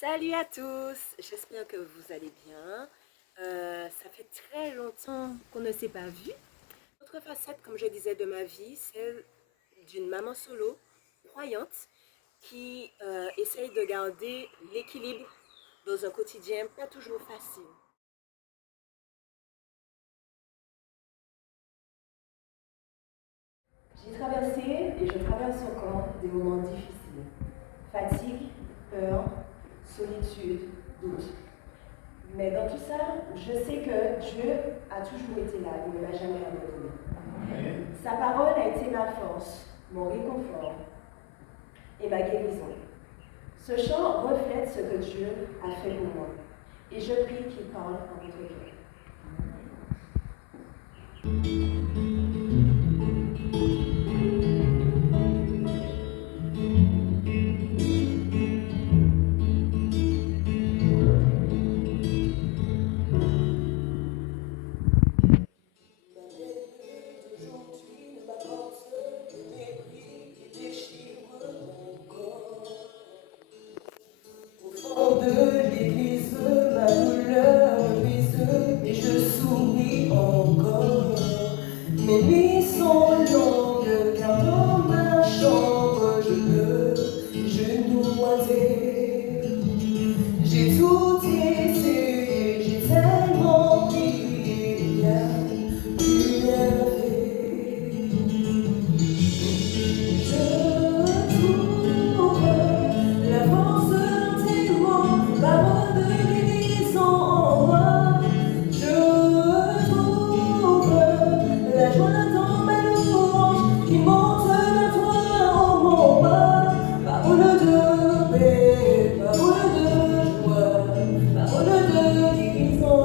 Salut à tous, j'espère que vous allez bien. Ça fait très longtemps qu'on ne s'est pas vu. Autre facette, comme je disais, de ma vie, celle d'une maman solo, croyante, qui essaye de garder l'équilibre dans un quotidien pas toujours facile. J'ai traversé et je traverse encore des moments difficiles. Fatigue, peur, solitude, doute. Mais dans tout ça, je sais que Dieu a toujours été là, il ne m'a jamais abandonné. Sa parole a été ma force, mon réconfort et ma guérison. Ce chant reflète ce que Dieu a fait pour moi. Et je prie qu'il parle en votre cœur. Aujourd'hui ne m'apporte que mépris et déchire mon corps. Au fond de l'église, ma douleur me brise et je souris encore. Mes nuits sont longues car dans ma chambre je pleure, je noyais. J'ai tout essayé, j'ai tellement prié, il n'y a plus rien à faire. Je trouve la force dans tes mots, parole de guérison en moi. Je trouve la joie dans ma louange qui monte vers toi, oh mon roi. Parole de paix, parole de joie, parole de guérison.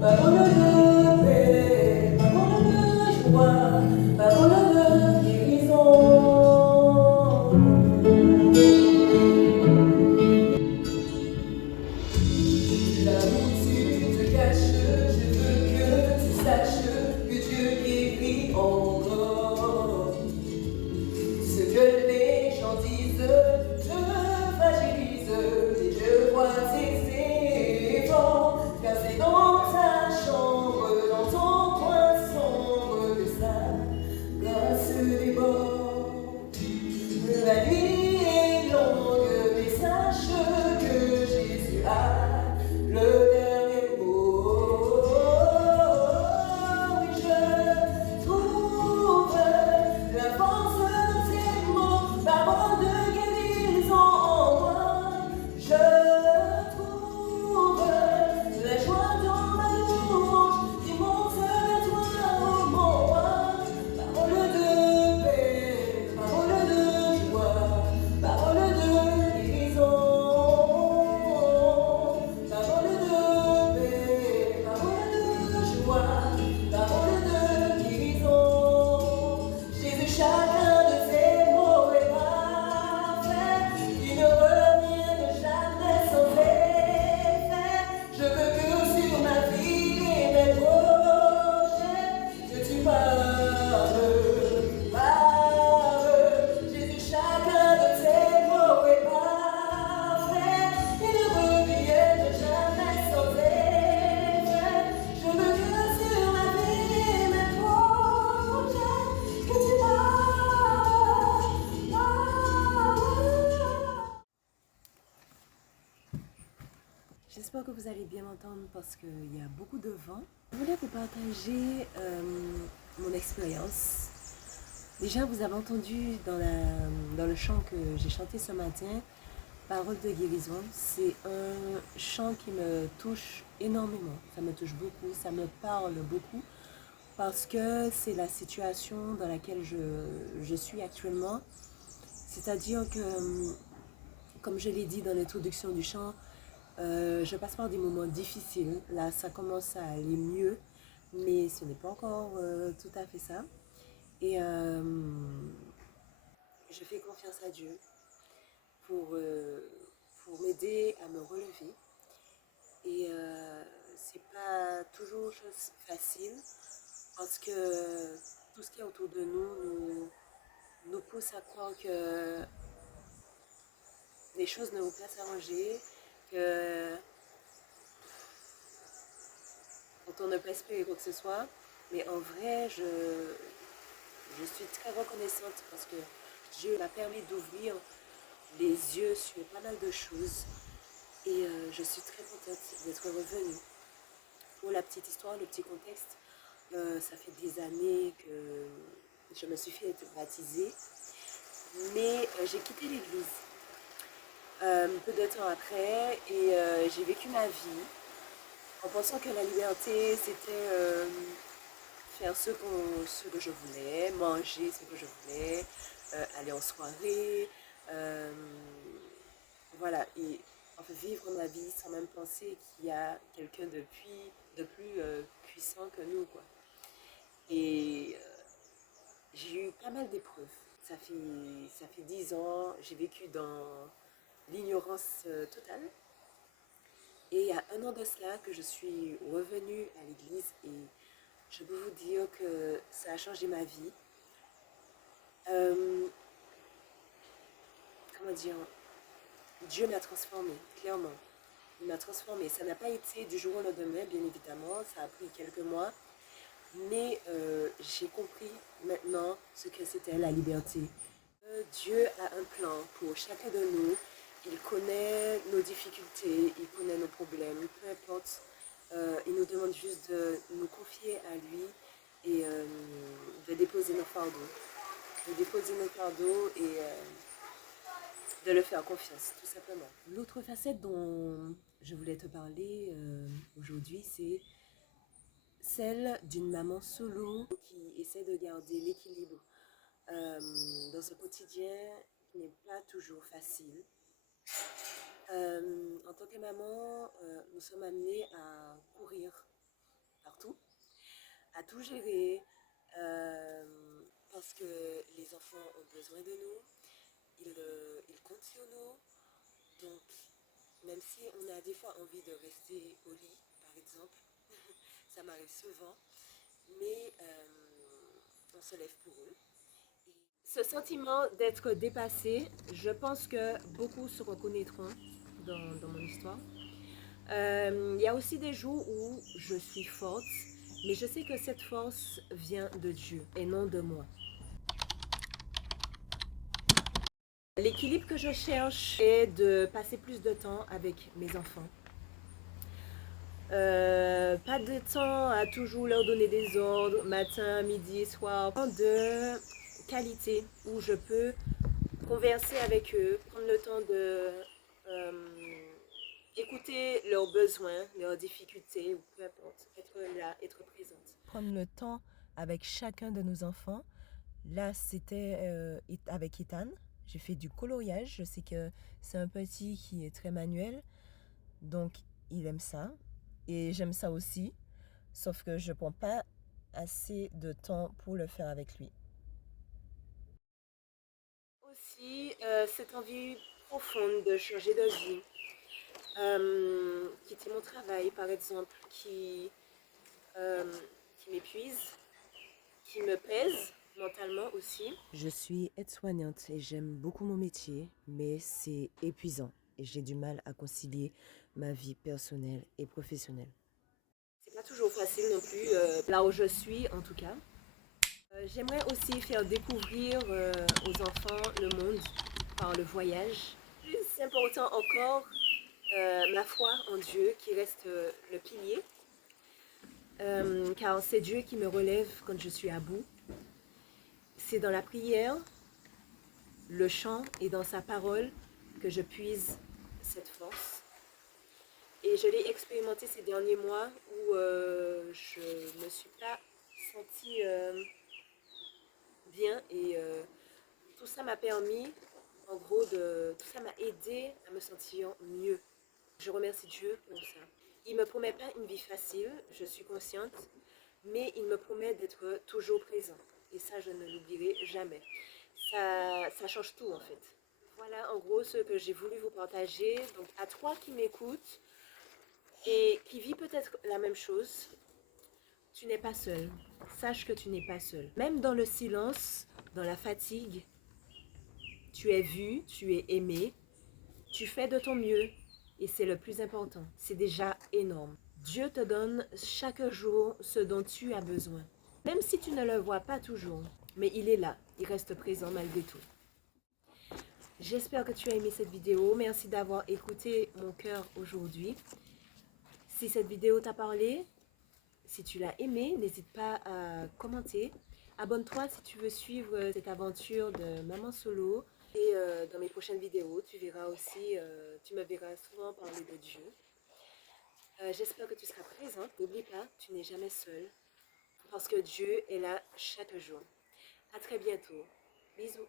Parole de paix, parole de joie, parole de guérison. L'amour tu te caches, je veux que tu saches que Dieu guérit encore. Ce que les gens disent te fragilise et je vois tes efforts, car c'est dans ta chambre, dans ton coin sombre que sa grâce déborde. La nuit est longue, mais sache que Jésus a le dernier mot. Oui, je trouve la force dans tes mots, parole de guérison en moi. Je trouve la joie dans ma louange qui monte vers toi, oh mon roi. Parole de paix, parole de joie, parole de guérison. Parole de paix, parole de joie, parole de guérison. Jésus, chacun de tes mots est parfait, qui ne reviennent jamais sans effet. Je veux que sur ma vie et mes projets, que tu parles, parle. Jésus, chacun de tes mots est parfait, qui ne reviennent jamais sans effet. Je veux que sur ma vie et mes projets, que tu parles, parle. J'espère que vous allez bien m'entendre parce qu'il y a beaucoup de vent. Je voulais vous partager mon expérience. Déjà, vous avez entendu dans le chant que j'ai chanté ce matin, Parole de guérison. C'est un chant qui me touche énormément. Ça me touche beaucoup, ça me parle beaucoup parce que c'est la situation dans laquelle je suis actuellement. C'est-à-dire que, comme je l'ai dit dans l'introduction du chant, je passe par des moments difficiles. Là, ça commence à aller mieux, mais ce n'est pas encore tout à fait ça. Et je fais confiance à Dieu pour, euh, pour m'aider à me relever. Et c'est pas toujours chose facile parce que tout ce qui est autour de nous nous pousse à croire que les choses ne vont pas s'arranger, que quand on ne peut espérer quoi que ce soit. Mais en vrai, je suis très reconnaissante parce que Dieu m'a permis d'ouvrir les yeux sur pas mal de choses. Et je suis très contente d'être revenue. Pour la petite histoire, le petit contexte, ça fait des années que je me suis fait baptiser, mais j'ai quitté l'église peu de temps après et j'ai vécu ma vie en pensant que la liberté c'était faire ce que je voulais, manger ce que je voulais, aller en soirée, euh, voilà, et en fait, vivre ma vie sans même penser qu'il y a quelqu'un de plus puissant que nous, quoi. Et j'ai eu pas mal d'épreuves. Ça fait 10 ans, j'ai vécu dans l'ignorance totale. Et il y a un an de cela que je suis revenue à l'église et je peux vous dire que ça a changé ma vie. Euh, comment dire, Dieu m'a transformée, clairement. Il m'a transformée. Ça n'a pas été du jour au lendemain, bien évidemment. Ça a pris quelques mois. Mais j'ai compris maintenant ce que c'était la liberté. Dieu a un plan pour chacun de nous. Il connaît nos difficultés, il connaît nos problèmes, peu importe. Il nous demande juste de nous confier à lui et de déposer nos fardeaux. De déposer nos fardeaux et de le faire confiance, tout simplement. L'autre facette dont je voulais te parler aujourd'hui, c'est celle d'une maman solo qui essaie de garder l'équilibre dans un quotidien qui n'est pas toujours facile. En tant que maman, nous sommes amenés à courir partout, à tout gérer, parce que les enfants ont besoin de nous, ils comptent sur nous. Donc, même si on a des fois envie de rester au lit, par exemple, ça m'arrive souvent, mais on se lève pour eux. Ce sentiment d'être dépassé, je pense que beaucoup se reconnaîtront dans mon histoire. Il y a aussi des jours où je suis forte, mais je sais que cette force vient de Dieu et non de moi. L'équilibre que je cherche est de passer plus de temps avec mes enfants. Pas de temps à toujours leur donner des ordres, matin, midi et soir. De qualité où je peux converser avec eux, prendre le temps de écouter leurs besoins, leurs difficultés, ou peu importe, être là, être présente. Prendre le temps avec chacun de nos enfants. Là, c'était avec Ethan. J'ai fait du coloriage. Je sais que c'est un petit qui est très manuel, donc il aime ça. Et j'aime ça aussi, sauf que je ne prends pas assez de temps pour le faire avec lui. Aussi, cette envie profonde de changer de vie, quitter mon travail par exemple, euh, qui m'épuise, qui me pèse mentalement aussi. Je suis aide-soignante et j'aime beaucoup mon métier, mais c'est épuisant et j'ai du mal à concilier ma vie personnelle et professionnelle. C'est pas toujours facile non plus, là où je suis en tout cas. J'aimerais aussi faire découvrir aux enfants le monde par le voyage. Plus important encore, ma foi en Dieu qui reste le pilier, car c'est Dieu qui me relève quand je suis à bout. C'est dans la prière, le chant et dans sa parole que je puise cette force. Et je l'ai expérimenté ces derniers mois où je ne me suis pas sentie bien et tout ça m'a permis, en gros, tout ça m'a aidé à me sentir mieux. Je remercie Dieu pour ça. Il ne me promet pas une vie facile, je suis consciente, mais il me promet d'être toujours présent. Et ça, je ne l'oublierai jamais. Ça change tout en fait. Voilà en gros ce que j'ai voulu vous partager. Donc à toi qui m'écoutes et qui vit peut-être la même chose, tu n'es pas seul. Sache que tu n'es pas seul. Même dans le silence, dans la fatigue, tu es vu, tu es aimé Tu fais de ton mieux et c'est le plus important. C'est déjà énorme. Dieu te donne chaque jour ce dont tu as besoin. Même si tu ne le vois pas toujours, mais il est là, il reste présent malgré tout. J'espère que tu as aimé cette vidéo. Merci d'avoir écouté mon cœur aujourd'hui. Si cette vidéo t'a parlé, si tu l'as aimé, n'hésite pas à commenter. Abonne-toi si tu veux suivre cette aventure de maman solo. Et dans mes prochaines vidéos, tu verras aussi, tu me verras souvent parler de Dieu. J'espère que tu seras présente. N'oublie pas, tu n'es jamais seule. Parce que Dieu est là chaque jour. À très bientôt. Bisous.